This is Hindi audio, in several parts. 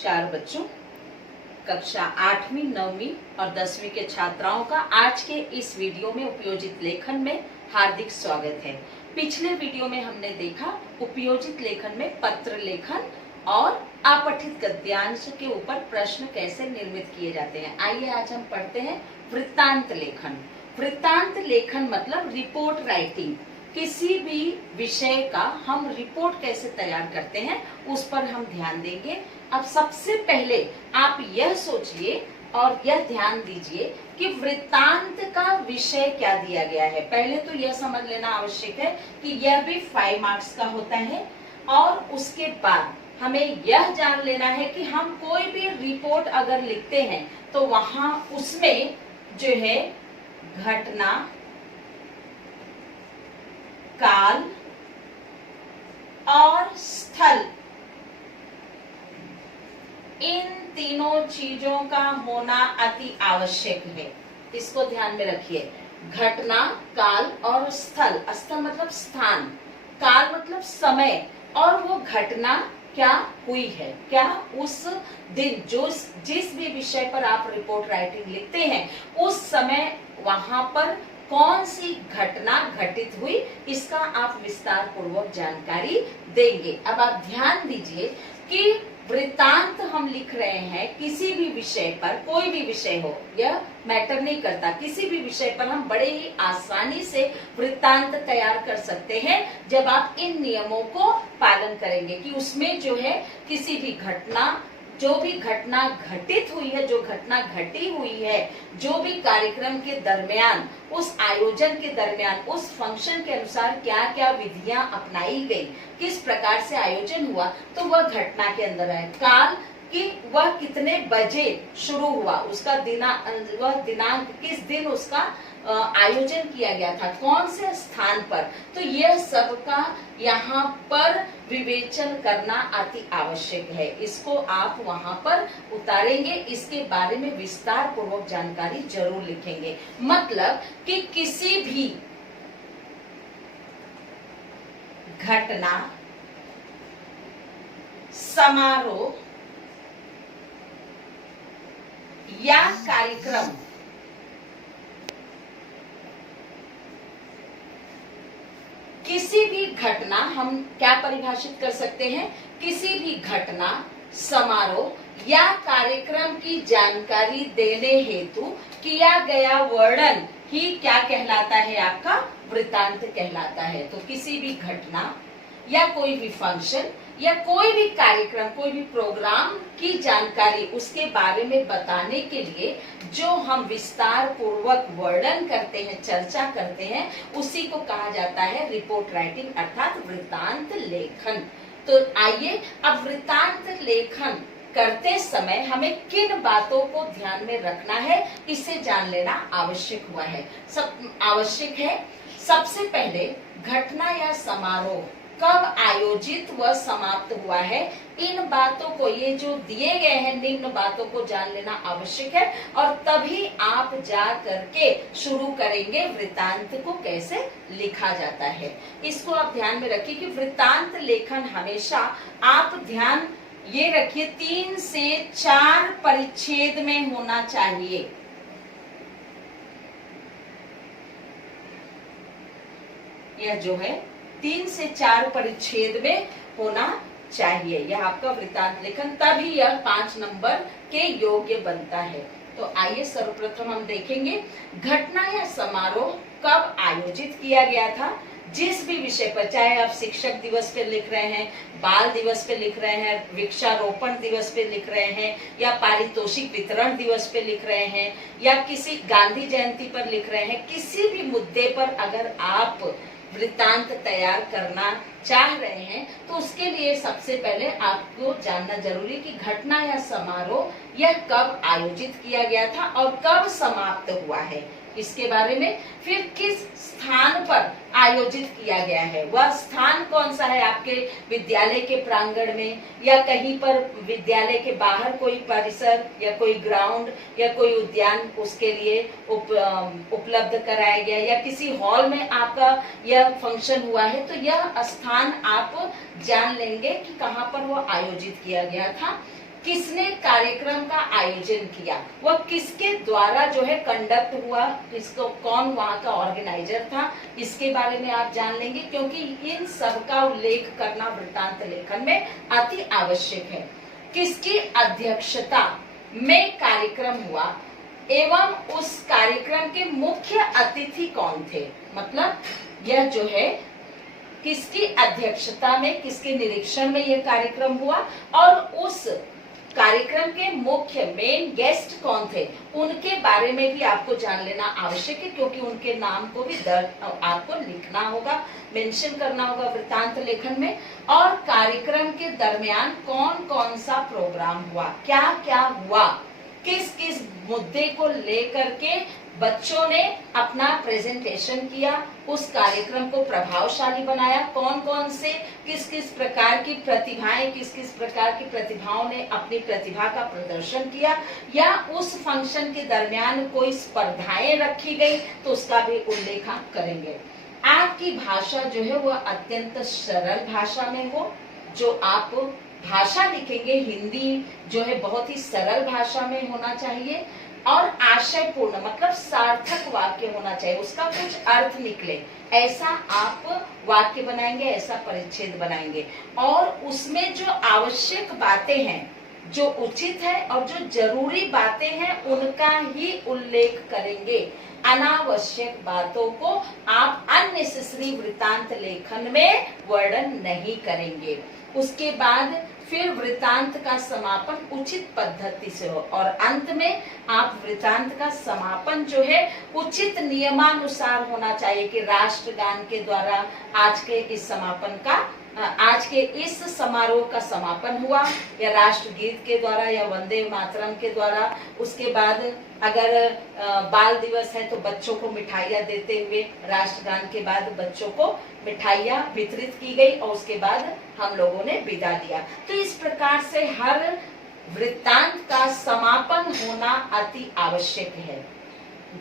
नमस्कार बच्चों, कक्षा 8वीं, 9वीं और 10वीं के छात्राओं का आज के इस वीडियो में उपयोजित लेखन में हार्दिक स्वागत है। पिछले वीडियो में हमने देखा उपयोजित लेखन में पत्र लेखन और अपठित गद्यांश के ऊपर प्रश्न कैसे निर्मित किए जाते हैं। आइए आज हम पढ़ते हैं वृत्तांत लेखन। वृत्तांत लेखन मतलब रिपोर्ट राइटिंग। किसी भी विषय का हम रिपोर्ट कैसे तैयार करते हैं उस पर हम ध्यान देंगे। अब सबसे पहले आप यह सोचिए और यह ध्यान दीजिए कि वृत्तांत का विषय क्या दिया गया है। पहले तो यह समझ लेना आवश्यक है कि यह भी 5 मार्क्स का होता है और उसके बाद हमें यह जान लेना है कि हम कोई भी रिपोर्ट अगर लिखते हैं तो वहां उसमें जो है घटना, काल और स्थल, इन तीनों चीजों का होना अति आवश्यक है। इसको ध्यान में रखिए। घटना, काल और स्थल। स्थल मतलब स्थान, काल मतलब समय, और वो घटना क्या हुई है, क्या उस दिन जिस भी विषय पर आप रिपोर्ट राइटिंग लिखते हैं उस समय वहां पर कौन सी घटना घटित हुई, इसका आप विस्तार पूर्वक जानकारी देंगे। अब आप ध्यान दीजिए कि वृत्तांत हम लिख रहे हैं किसी भी विषय पर, कोई भी विषय हो, यह मैटर नहीं करता, किसी भी विषय पर हम बड़े ही आसानी से वृत्तांत तैयार कर सकते हैं जब आप इन नियमों को पालन करेंगे कि उसमें जो है किसी भी घटना, जो भी घटना घटित हुई है, जो घटना घटी हुई है, जो भी कार्यक्रम के दरमियान, उस आयोजन के दरमियान, उस फंक्शन के अनुसार क्या क्या विधियां अपनाई गई, किस प्रकार से आयोजन हुआ, तो वह घटना के अंदर है। काल कि वह कितने बजे शुरू हुआ, उसका वह दिनांक, किस दिन उसका आयोजन किया गया था, कौन से स्थान पर, तो यह सब का यहाँ पर विवेचन करना अति आवश्यक है। इसको आप वहां पर उतारेंगे, इसके बारे में विस्तार पूर्वक जानकारी जरूर लिखेंगे। मतलब कि किसी भी घटना, समारोह या कार्यक्रम किसी भी घटना, हम क्या परिभाषित कर सकते हैं, किसी भी घटना, समारोह या कार्यक्रम की जानकारी देने हेतु किया गया वर्णन ही क्या कहलाता है, आपका वृत्तांत कहलाता है। तो किसी भी घटना या कोई भी फंक्शन या कोई भी कार्यक्रम, कोई भी प्रोग्राम की जानकारी, उसके बारे में बताने के लिए जो हम विस्तार पूर्वक वर्णन करते हैं, चर्चा करते हैं, उसी को कहा जाता है रिपोर्ट राइटिंग अर्थात वृत्तांत लेखन। तो आइए अब वृत्तांत लेखन करते समय हमें किन बातों को ध्यान में रखना है, इसे जान लेना आवश्यक हुआ है, सब आवश्यक है। सबसे पहले घटना या समारोह कब आयोजित व समाप्त हुआ है, इन बातों को, ये जो दिए गए हैं निम्न बातों को जान लेना आवश्यक है, और तभी आप जा करके शुरू करेंगे वृत्तांत को कैसे लिखा जाता है। इसको आप ध्यान में रखिए कि वृत्तांत लेखन हमेशा आप ध्यान ये रखिए 3 से 4 परिच्छेद में होना चाहिए। यह जो है 3 से 4 परिच्छेद में होना चाहिए, यह आपका वृत्तांत लेखन, तभी यह 5 नंबर के योग्य बनता है। तो आइए सर्वप्रथम हम देखेंगे घटना या समारोह कब आयोजित किया गया था। जिस भी विषय पर, चाहे आप शिक्षक दिवस पे लिख रहे हैं, बाल दिवस पे लिख रहे हैं, वृक्षारोपण दिवस पे लिख रहे हैं, या पारितोषिक वितरण दिवस पे लिख रहे हैं, या किसी गांधी जयंती पर लिख रहे हैं, किसी भी मुद्दे पर अगर आप वृत्तांत तैयार करना चाह रहे हैं तो उसके लिए सबसे पहले आपको जानना जरूरी कि घटना या समारोह यह कब आयोजित किया गया था और कब समाप्त हुआ है, इसके बारे में। फिर किस स्थान पर आयोजित किया गया है, वह स्थान कौन सा है, आपके विद्यालय के प्रांगण में या कहीं पर विद्यालय के बाहर कोई परिसर या कोई ग्राउंड या कोई उद्यान उसके लिए उपलब्ध कराया गया, या किसी हॉल में आपका यह फंक्शन हुआ है, तो यह स्थान आप जान लेंगे कि कहाँ पर वो आयोजित किया गया था। किसने कार्यक्रम का आयोजन किया, वह किसके द्वारा जो है कंडक्ट हुआ, किसको, कौन वहां का ऑर्गेनाइजर था, इसके बारे में आप जान लेंगे, क्योंकि इन सब का उल्लेख करना वृत्तांत लेखन में अति आवश्यक है। किसकी अध्यक्षता में कार्यक्रम हुआ एवं उस कार्यक्रम के मुख्य अतिथि कौन थे, मतलब यह जो है किसकी अध्यक्षता में, किसके निरीक्षण में यह कार्यक्रम हुआ और उस कार्यक्रम के मुख्य मेन गेस्ट कौन थे, उनके बारे में भी आपको जान लेना आवश्यक है, क्योंकि उनके नाम को भी आपको लिखना होगा, मेंशन करना होगा वृत्तांत लेखन में। और कार्यक्रम के दरमियान कौन कौन सा प्रोग्राम हुआ, क्या क्या हुआ, किस किस मुद्दे को लेकर के बच्चों ने अपना प्रेजेंटेशन किया, उस कार्यक्रम को प्रभावशाली बनाया, कौन कौन से किस किस प्रकार की प्रतिभाएं, किस किस प्रकार की प्रतिभाओं ने अपनी प्रतिभा का प्रदर्शन किया, या उस फंक्शन के दरमियान कोई स्पर्धाएं रखी गई तो उसका भी उल्लेख आप करेंगे। आपकी भाषा जो है वह अत्यंत सरल भाषा में हो, जो आप भाषा लिखेंगे हिंदी जो है बहुत ही सरल भाषा में होना चाहिए, और आशयपूर्ण मतलब सार्थक वाक्य होना चाहिए, उसका कुछ अर्थ निकले ऐसा आप वाक्य बनाएंगे, ऐसा परिच्छेद बनाएंगे। और उसमें जो आवश्यक बातें हैं, जो उचित है और जो जरूरी बातें हैं उनका ही उल्लेख करेंगे। अनावश्यक बातों को आप अननेसेसरी वृत्तांत लेखन में वर्णन नहीं करेंगे। उसके बाद फिर वृत्तांत का समापन उचित पद्धति से हो, और अंत में आप वृत्तांत का समापन जो है उचित नियमानुसार होना चाहिए कि राष्ट्रगान के द्वारा आज के इस समापन का, आज के इस समारोह का समापन हुआ, या राष्ट्रगीत के द्वारा या वंदे मातरम के द्वारा। उसके बाद अगर बाल दिवस है तो बच्चों को मिठाइयाँ देते हुए राष्ट्रगान के बाद बच्चों को मिठाइयाँ वितरित की गई और उसके बाद हम लोगों ने विदा दिया। तो इस प्रकार से हर वृत्तांत का समापन होना अति आवश्यक है।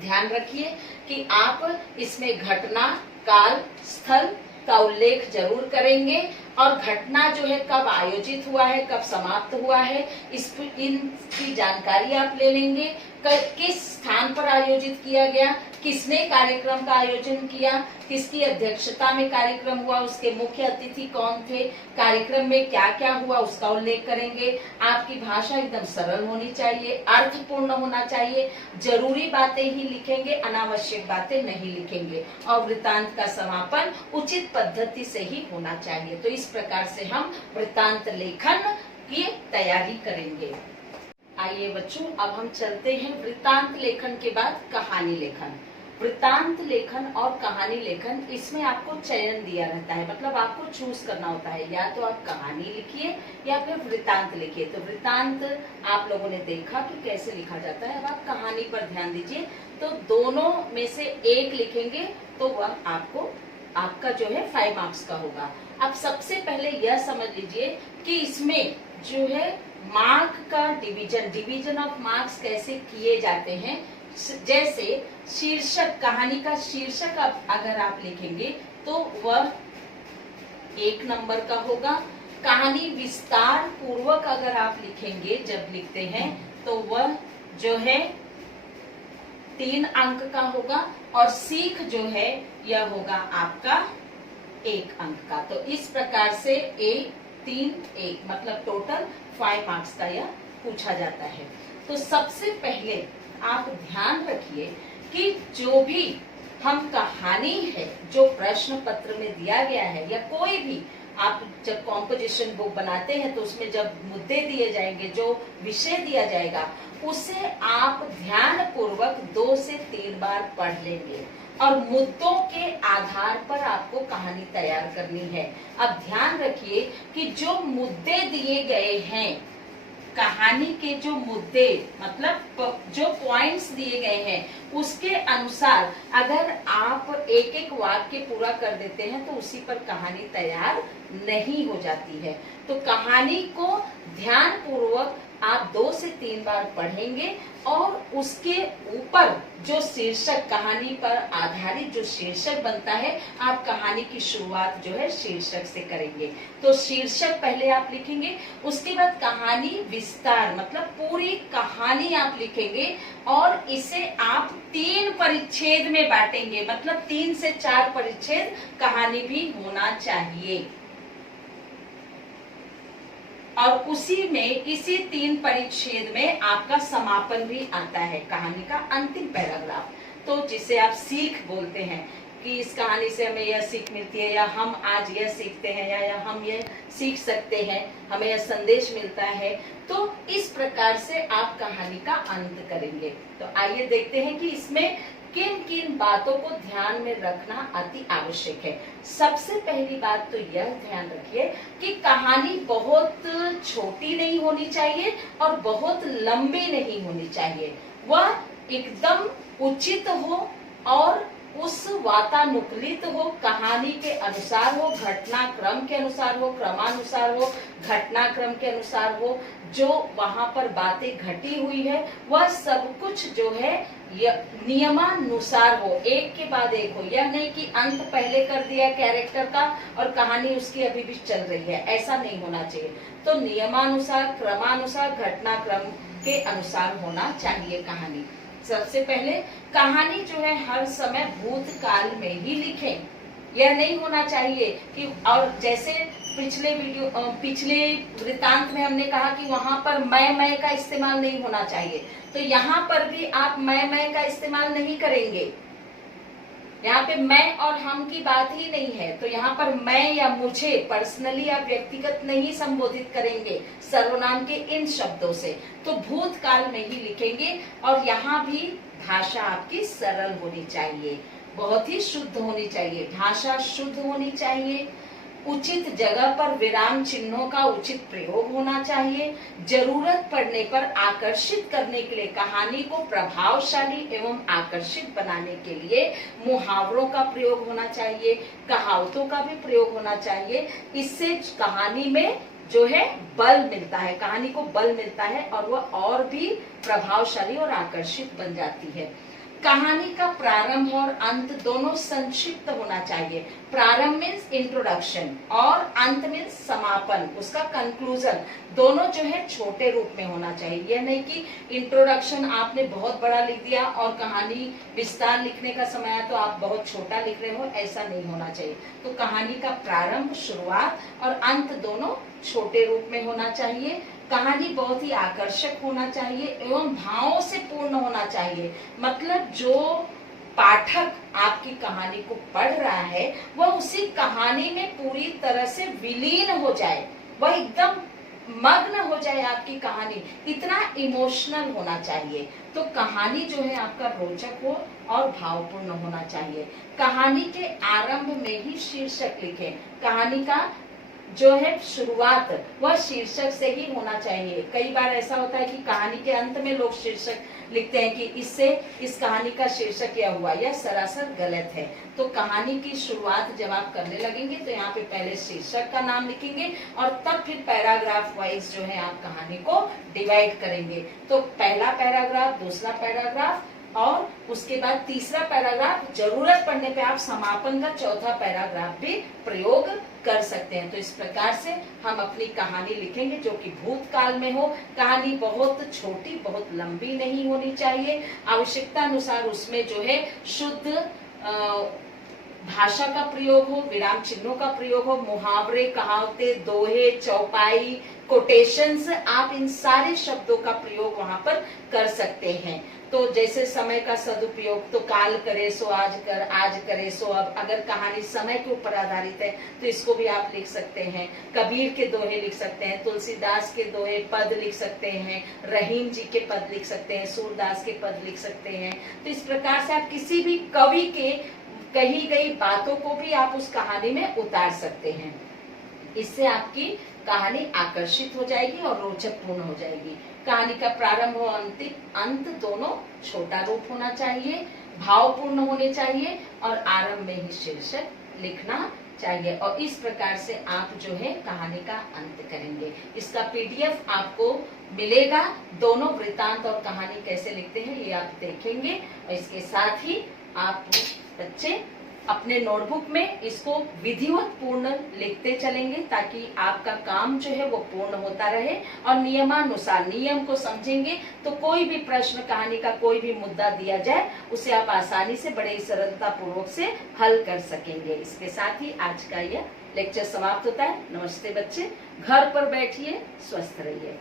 ध्यान रखिए कि आप इसमें घटना, काल, स्थल का उल्लेख जरूर करेंगे, और घटना जो है कब आयोजित हुआ है, कब समाप्त हुआ है, इनकी जानकारी आप ले लेंगे। किस स्थान पर आयोजित किया गया, किसने कार्यक्रम का आयोजन किया, किसकी अध्यक्षता में कार्यक्रम हुआ, उसके मुख्य अतिथि कौन थे, कार्यक्रम में क्या क्या हुआ उसका उल्लेख करेंगे। आपकी भाषा एकदम सरल होनी चाहिए, अर्थपूर्ण होना चाहिए, जरूरी बातें ही लिखेंगे, अनावश्यक बातें नहीं लिखेंगे, और वृत्तांत का समापन उचित पद्धति से ही होना चाहिए। तो इस प्रकार से हम वृत्तांत लेखन की तैयारी करेंगे। आइए बच्चों, अब हम चलते हैं वृत्तांत लेखन के बाद कहानी लेखन। वृत्तांत लेखन और कहानी लेखन, इसमें आपको चयन दिया रहता है, मतलब आपको चूज करना होता है, या तो आप कहानी लिखिए या फिर वृत्तांत लिखिए। तो वृत्तांत आप लोगों ने देखा कि कैसे लिखा जाता है, अब आप कहानी पर ध्यान दीजिए। तो दोनों में से एक लिखेंगे तो वह आपका जो है 5 मार्क्स का होगा। अब सबसे पहले यह समझ लीजिए कि इसमें जो है मार्क का डिवीजन ऑफ मार्क्स कैसे किए जाते हैं। जैसे शीर्षक, कहानी का शीर्षक अगर आप लिखेंगे तो वह 1 नंबर का होगा। कहानी विस्तार पूर्वक अगर आप लिखेंगे, जब लिखते हैं, तो वह जो है 3 अंक का होगा, और सीख जो है यह होगा आपका 1 अंक का। तो इस प्रकार से 1, 3, 1 मतलब टोटल 5 मार्क्स का यह पूछा जाता है। तो सबसे पहले आप ध्यान रखिए कि जो भी हम कहानी है जो प्रश्न पत्र में दिया गया है, या कोई भी आप जब कॉम्पोजिशन बुक बनाते हैं तो उसमें जब मुद्दे दिए जाएंगे, जो विषय दिया जाएगा, उसे आप ध्यान पूर्वक 2 से 3 बार पढ़ लेंगे, और मुद्दों के आधार पर आपको कहानी तैयार करनी है। अब ध्यान रखिए कि जो मुद्दे दिए गए हैं, कहानी के जो मुद्दे मतलब जो पॉइंट्स दिए गए हैं, उसके अनुसार अगर आप एक एक वाक्य पूरा कर देते हैं तो उसी पर कहानी तैयार नहीं हो जाती है। तो कहानी को ध्यान पूर्वक आप 2 से 3 बार पढ़ेंगे और उसके ऊपर जो शीर्षक, कहानी पर आधारित जो शीर्षक बनता है, आप कहानी की शुरुआत जो है शीर्षक से करेंगे। तो शीर्षक पहले आप लिखेंगे, उसके बाद कहानी विस्तार मतलब पूरी कहानी आप लिखेंगे और इसे आप 3 परिच्छेद में बांटेंगे, मतलब 3 से 4 परिच्छेद कहानी भी होना चाहिए। और उसी में, इसी 3 परिच्छेद में आपका समापन भी आता है, कहानी का अंतिम पैराग्राफ। तो जिसे आप सीख बोलते हैं कि इस कहानी से हमें यह सीख मिलती है, या हम आज यह सीखते हैं, या हम यह सीख सकते हैं, हमें यह संदेश मिलता है। तो इस प्रकार से आप कहानी का अंत करेंगे। तो आइए देखते हैं कि इसमें किन किन बातों को ध्यान में रखना अति आवश्यक है। सबसे पहली बात तो यह ध्यान रखिए कि कहानी बहुत छोटी नहीं होनी चाहिए और बहुत लंबी नहीं होनी चाहिए। वह एकदम उचित हो और उस वातानुकूलित हो, कहानी के अनुसार हो, घटनाक्रम के अनुसार हो, क्रमानुसार हो, घटनाक्रम के अनुसार हो। जो वहां पर बातें घटी हुई है वह सब कुछ जो है नियमानुसार हो, एक के बाद एक हो। यह नहीं कि अंत पहले कर दिया कैरेक्टर का और कहानी उसकी अभी भी चल रही है, ऐसा नहीं होना चाहिए। तो नियमानुसार, क्रमानुसार, घटनाक्रम के अनुसार होना चाहिए कहानी। सबसे पहले कहानी जो है हर समय भूतकाल में ही लिखें। यह नहीं होना चाहिए कि, और जैसे पिछले वृत्तांत में हमने कहा कि वहां पर मैं का इस्तेमाल नहीं होना चाहिए, तो यहाँ पर भी आप मैं का इस्तेमाल नहीं करेंगे। यहाँ पे मैं और हम की बात ही नहीं है, तो यहाँ पर मैं या मुझे पर्सनली आप व्यक्तिगत नहीं संबोधित करेंगे सर्वनाम के इन शब्दों से। तो भूतकाल में ही लिखेंगे और यहाँ भी भाषा आपकी सरल होनी चाहिए, बहुत ही शुद्ध होनी चाहिए, भाषा शुद्ध होनी चाहिए। उचित जगह पर विराम चिन्हों का उचित प्रयोग होना चाहिए। जरूरत पड़ने पर आकर्षित करने के लिए, कहानी को प्रभावशाली एवं आकर्षित बनाने के लिए मुहावरों का प्रयोग होना चाहिए, कहावतों का भी प्रयोग होना चाहिए। इससे कहानी में जो है बल मिलता है, कहानी को बल मिलता है और वह और भी प्रभावशाली और आकर्षित बन जाती है। कहानी का प्रारंभ और अंत दोनों संक्षिप्त होना चाहिए। प्रारंभ मीन्स इंट्रोडक्शन और अंत मीन्स समापन, उसका कंक्लूजन, दोनों जो है छोटे रूप में होना चाहिए। यह नहीं कि इंट्रोडक्शन आपने बहुत बड़ा लिख दिया और कहानी विस्तार लिखने का समय है तो आप बहुत छोटा लिख रहे हो, ऐसा नहीं होना चाहिए। तो कहानी का प्रारंभ, शुरुआत और अंत दोनों छोटे रूप में होना चाहिए। कहानी बहुत ही आकर्षक होना चाहिए एवं भावों से पूर्ण होना चाहिए। मतलब जो पाठक आपकी कहानी को पढ़ रहा है वह उसी कहानी में पूरी तरह से विलीन हो जाए, वह एकदम मग्न हो जाए आपकी कहानी, इतना इमोशनल होना चाहिए। तो कहानी जो है आपका रोचक हो और भावपूर्ण होना चाहिए। कहानी के आरंभ में ही शीर्षक लिखें। कहानी का जो है शुरुआत वह शीर्षक से ही होना चाहिए। कई बार ऐसा होता है कि कहानी के अंत में लोग शीर्षक लिखते हैं कि इससे इस कहानी का शीर्षक यह हुआ, यह सरासर गलत है। तो कहानी की शुरुआत जब आप करने लगेंगे तो यहाँ पे पहले शीर्षक का नाम लिखेंगे और तब फिर पैराग्राफ वाइज जो है आप कहानी को डिवाइड करेंगे। तो पहला पैराग्राफ, दूसरा पैराग्राफ और उसके बाद तीसरा पैराग्राफ, जरूरत पड़ने पे आप समापन का चौथा पैराग्राफ भी प्रयोग कर सकते हैं। तो इस प्रकार से हम अपनी कहानी लिखेंगे जो कि भूतकाल में हो। कहानी बहुत छोटी, बहुत लंबी नहीं होनी चाहिए। आवश्यकता अनुसार उसमें जो है शुद्ध भाषा का प्रयोग हो, विराम चिन्हों का प्रयोग हो, मुहावरे, कहावतें, दोहे, चौपाई, कोटेशंस, आप इन सारे शब्दों का प्रयोग वहां पर कर सकते हैं। तो जैसे समय का सदुपयोग, तो काल करे सो आज कर, आज करे सो अब। अगर कहानी समय के ऊपर आधारित है तो इसको भी आप लिख सकते हैं। कबीर के दोहे लिख सकते हैं, तुलसीदास के दोहे पद लिख सकते हैं, रहीम जी के पद लिख सकते हैं, सूरदास के पद लिख सकते हैं। तो इस प्रकार से आप किसी भी कवि के कही गई बातों को भी आप उस कहानी में उतार सकते हैं। इससे आपकी कहानी आकर्षित हो जाएगी और रोचक पूर्ण हो जाएगी। कहानी का प्रारंभ और अंत दोनों छोटा रूप होना चाहिए, भावपूर्ण होने चाहिए और आरंभ में ही शीर्षक लिखना चाहिए। और इस प्रकार से आप जो है कहानी का अंत करेंगे। इसका पीडीएफ आपको मिलेगा। दोनों वृत्तांत और कहानी कैसे लिखते हैं ये आप देखेंगे। और इसके साथ ही आप बच्चे अपने नोटबुक में इसको विधिवत पूर्ण लिखते चलेंगे, ताकि आपका काम जो है वो पूर्ण होता रहे। और नियमानुसार नियम को समझेंगे तो कोई भी प्रश्न, कहानी का कोई भी मुद्दा दिया जाए उसे आप आसानी से बड़े ही सरलता पूर्वक से हल कर सकेंगे। इसके साथ ही आज का यह लेक्चर समाप्त होता है। नमस्ते बच्चे, घर पर बैठिए, स्वस्थ रहिए।